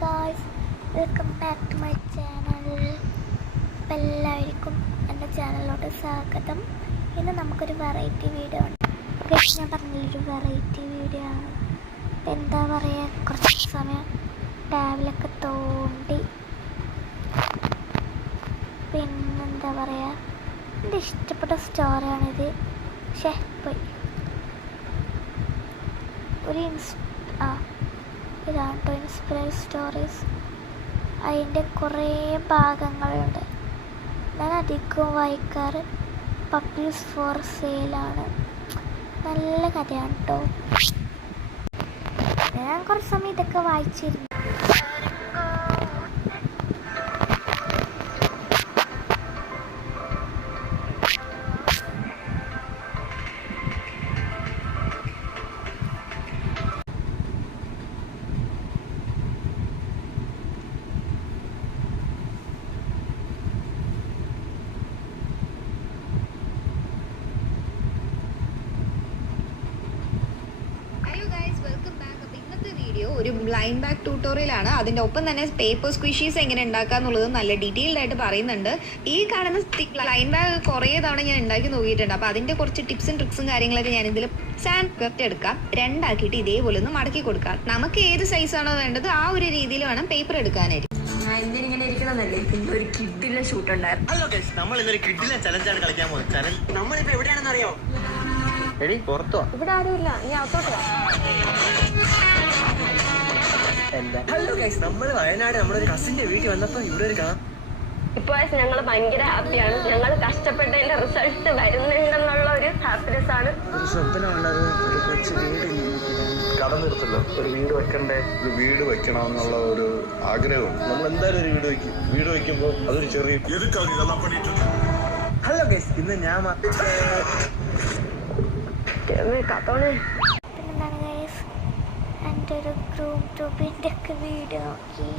Guys, welcome back to my channel. എല്ലാവർക്കും എൻ്റെ ചാനലിലോട്ട് സ്വാഗതം. ഇന്ന് നമുക്കൊരു വെറൈറ്റി വീഡിയോ ഉണ്ട്. ഞാൻ പറഞ്ഞൊരു വെറൈറ്റി വീഡിയോ ആണ്. എന്താ പറയുക, കുറച്ച് സമയം ടാബിലൊക്കെ തോണ്ടി പിന്നെന്താ പറയുക, എൻ്റെ ഇഷ്ടപ്പെട്ട സ്റ്റോറിയാണിത്. പോയി ഒരു ഇതാണ് കേട്ടോ ഇൻസ്പിറേഷൻ സ്റ്റോറീസ്. അതിൻ്റെ കുറേ ഭാഗങ്ങളുണ്ട്. ഞാൻ അധികവും വായിക്കാറ് പപ്പീസ് ഫോർ സെയിലാണ്. നല്ല കഥയാണ് കേട്ടോ. ഞാൻ കുറച്ച് സമയം ഇതൊക്കെ വായിച്ചിരുന്നു. ഒരു ബ്ലൈൻഡ് ബാഗ് ട്യൂട്ടോറിയലാണ്. അതിൻ്റെ ഒപ്പം തന്നെ പേപ്പർ സ്ക്വിഷീസ് എങ്ങനെ ഉണ്ടാക്കുക എന്നുള്ളത് നല്ല ഡീറ്റെയിൽഡ് ആയിട്ട് പറയുന്നുണ്ട്. ഈ കാണുന്ന ബ്ലൈൻഡ് ബാഗ് കുറേ തവണ ഞാൻ ഉണ്ടാക്കി നോക്കിയിട്ടുണ്ട്. അപ്പോൾ അതിൻ്റെ കുറച്ച് ടിപ്സും ട്രിക്സും കാര്യങ്ങളൊക്കെ ഞാൻ ഇതിൽ സാൻഡ് എടുക്കാം, രണ്ടാക്കിയിട്ട് ഇതേപോലെ ഒന്ന് മടക്കി കൊടുക്കാം. നമുക്ക് ഏത് സൈസാണോ വേണ്ടത് ആ ഒരു രീതിയിൽ വേണം പേപ്പർ എടുക്കാനായിട്ട്. ഇങ്ങനെ ഇരിക്കണമെന്നല്ലേ ഒരു കിഡിലെ ഷൂട്ട് ഉണ്ടായിരുന്നു. ഹലോ ഗൈസ്, നമ്മൾ ഇന്നൊരു കിഡിലെ ചലഞ്ചാണ് കളിക്കാൻ പോകുന്നത്. ചലഞ്ച് നമ്മളിപ്പോ എവിടെയാണെന്ന് അറിയോ? എടി പുറത്തോ? ഇവിടെ ആരുമില്ല, നീ അകത്തോട്ട്. ഹലോ ഗൈസ്, നമ്മൾ വയനാട് നമ്മുടെ ഒരു കസിന്റെ വീട്ടിൽ വന്നപ്പോ ഇവിടെ ഒരു ഇപ്പൊ ഞങ്ങൾ ഭയങ്കര ഹാപ്പിയാണ്. ഞങ്ങൾ കഷ്ടപ്പെട്ടതിന്റെ റിസൾട്ട് വരുന്നുണ്ടെന്നുള്ള ഒരു ഹാപ്പിനെസ് ആണ്. ഒരു സ്വപ്നമുള്ളത് ഒരു കൊച്ചു വീട് കട നിർത്തല്ലോ, ഒരു വീട് വെക്കണ്ടേ, ഒരു വീട് വെക്കണമെന്നുള്ള ഒരു ആഗ്രഹമുണ്ട്. നമ്മൾ എന്തായാലും ഒരു വീട് വയ്ക്കുമ്പോൾ അതൊരു ചെറിയ ഹലോ ഗൈസ്, ഇന്ന് ഞാൻ കത്തോണേ പിന്നെന്താണ് ഗൈസ്, എൻ്റെ ഒരു ഗ്രൂം ട്യൂബിൻ്റെ ഒക്കെ വീഡിയോ നോക്കി.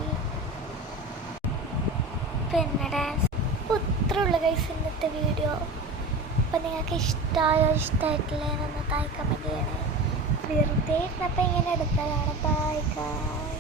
പിന്നെ ഡാൻസ് ഇത്രയുള്ള ഗൈസ് ഇന്നത്തെ വീഡിയോ. അപ്പം നിങ്ങൾക്ക് ഇഷ്ടമായോ ഇഷ്ടമായിട്ടില്ലേന്നൊന്ന് താഴെ കമൻറ്റ് ചെയ്യണേ. വെറുതെ ഇരുന്നപ്പോൾ ഇങ്ങനെ എടുത്തതാണ്. Bye guys.